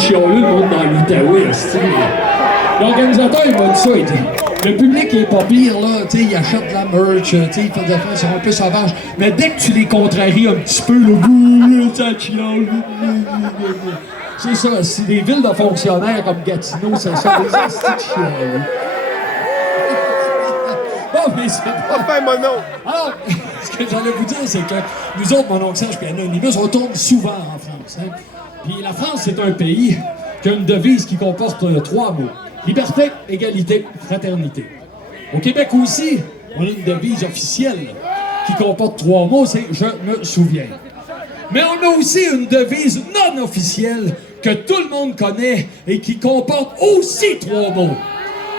chialeux, le monde dans l'Outaouais, l'organisateur, il m'a dit ça, il dit, le public, il est pas pire, là, tu sais, il achète de la merch, tu sais, il fait des affaires, ils sont un peu sauvages, mais dès que tu les contraries un petit peu, le ça chiale. C'est ça, c'est des villes de fonctionnaires comme Gatineau, c'est ça, des astis chialeux. Bon, mais c'est pas... Enfin, mon nom! Alors, ce que j'allais vous dire, c'est que nous autres, mon oncle Serge et Anonymous, on tourne souvent en France. Hein? Puis la France, c'est un pays qui a une devise qui comporte 3 mots. Liberté, égalité, fraternité. Au Québec aussi, on a une devise officielle qui comporte 3 mots, c'est « Je me souviens ». Mais on a aussi une devise non officielle que tout le monde connaît et qui comporte aussi 3 mots.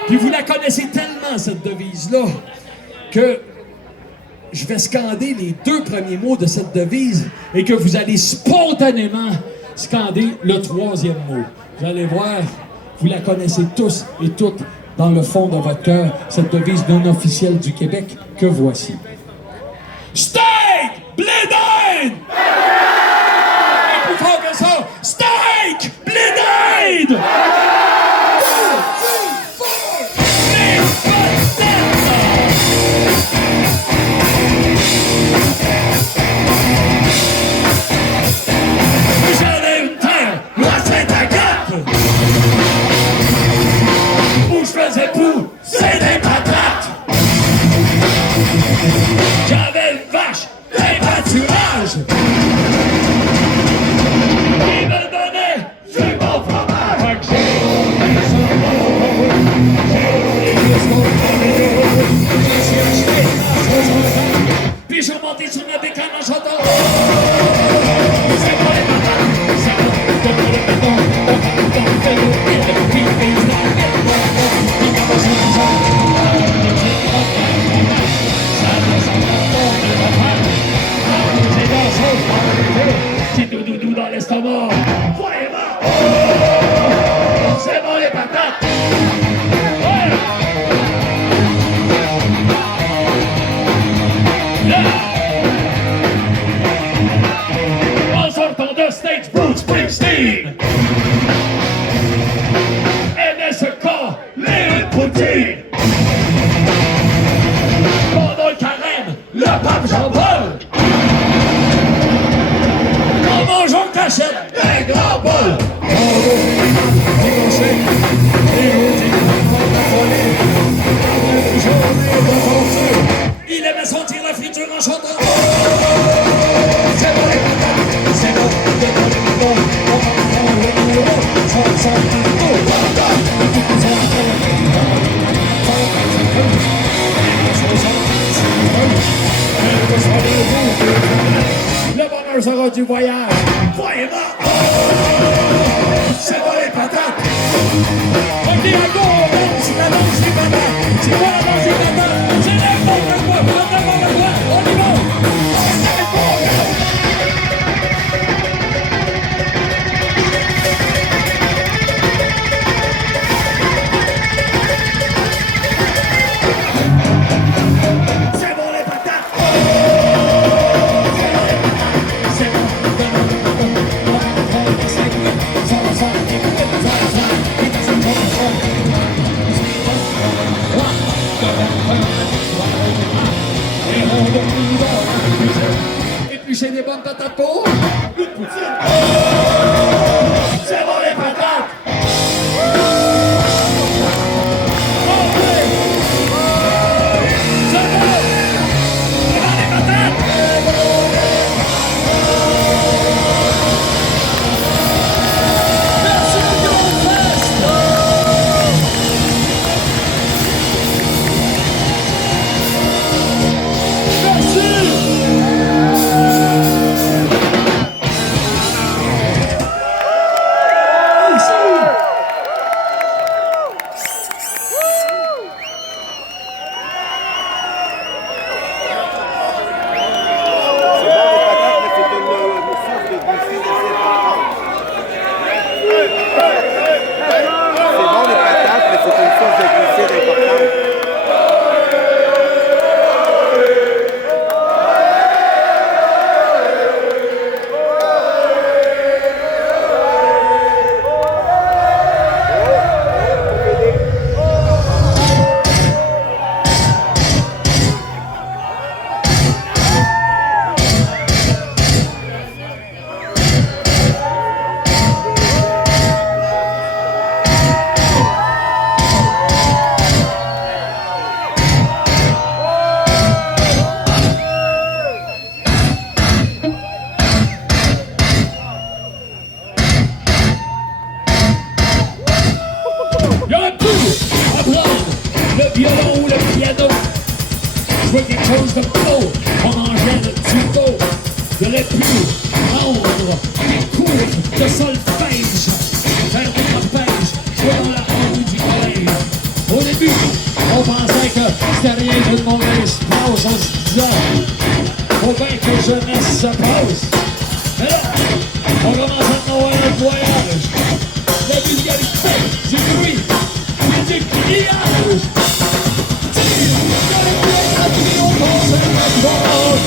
Puis vous la connaissez tellement, cette devise-là, que je vais scander les 2 premiers mots de cette devise et que vous allez spontanément scander le 3e mot. Vous allez voir, vous la connaissez tous et toutes dans le fond de votre cœur, cette devise non officielle du Québec que voici. Steak! Blédine! Et plus fort que ça, Steak! Blédine! C'est des patates! J'avais une vache, des pâturages! Il me donnait du bon fromage! Puis je suis monté sur ma bécane en chantant. C'est bon les patates! C'est bon les patates! C'est doudou dans l'estomac. Croyez-moi. C'est bon les patates. Ouais. Là. En sortant de stage, Bruce Springsteen aimait ce corps, les poutines. Pendant le carême, le pape Jean-Paul. En mangeant cachette, les grands bols. Il aimait sentir la friture en chantant. C'est bon les patates, c'est bon, c'est bon les le bonheur sera du voyage. Croyez-moi. C'est bon les patates. Ok, à go, c'est la danse des patates. C'est quoi la danse des patates? C'est n'importe quoi, n'importe quoi. On y va. C'est bon les patates. Éplucher des bonnes patates pour une poutine. C'est bon les patates. veux quelque chose de beau. On mangeait le tuto. J'aurais pu prendre des cours de solfège, faire des arpèges, jouer dans la rue du collège. Au début, on pensait que c'était rien d'une mauvaise passe. On se disait, faut bien que jeunesse se passe. Mais là, on commence à avoir un voyage. La vulgarité, du bruit, et du criage. Tire, dans les pieds, la vie, on pense à la gloire.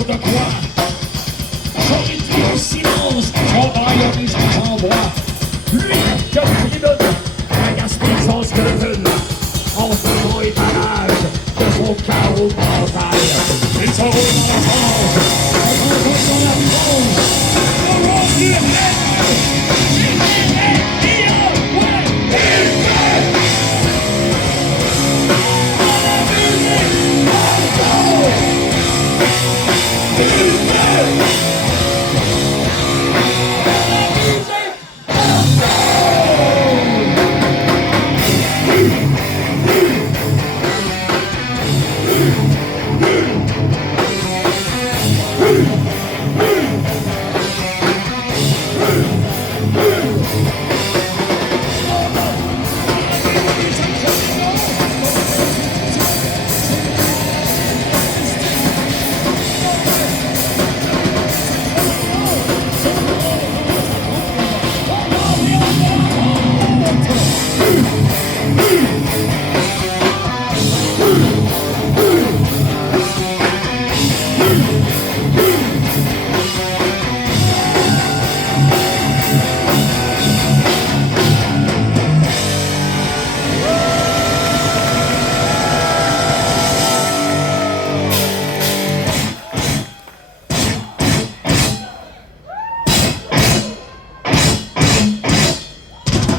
De quoi? J'aurais dit au silence, j'en braille j'en bois. Lui, comme Fridon, a gaspé son scrupule. En faisant étalage de son carreau mental. Il se roule dans la France, on s'enfonce dans la France. Au rond du rêve,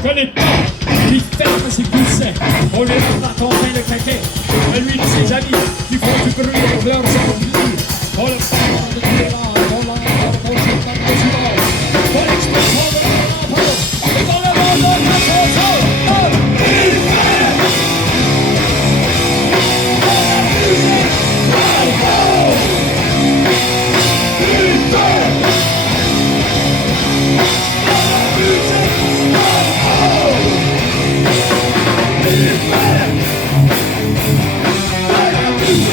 connaît pas, il ferme ses coussins, on les met dans ton pain de caquet, et lui et ses amis, qui font du bruit avec leurs amplis, on le fait de tous les rangs, on l'entend, on se bat de silence, on l'expression de l'emploi, et dans le monde, on fait son sol, il fait, la musique,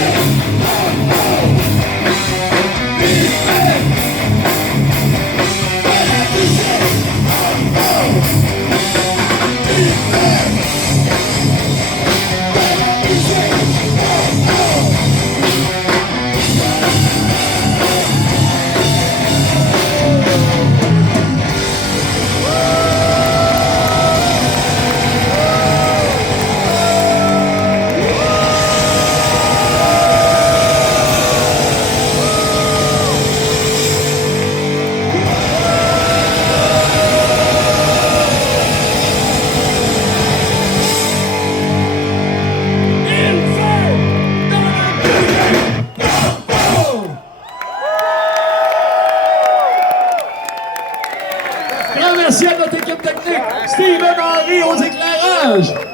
Merci à notre équipe technique, Steven Henry aux éclairages.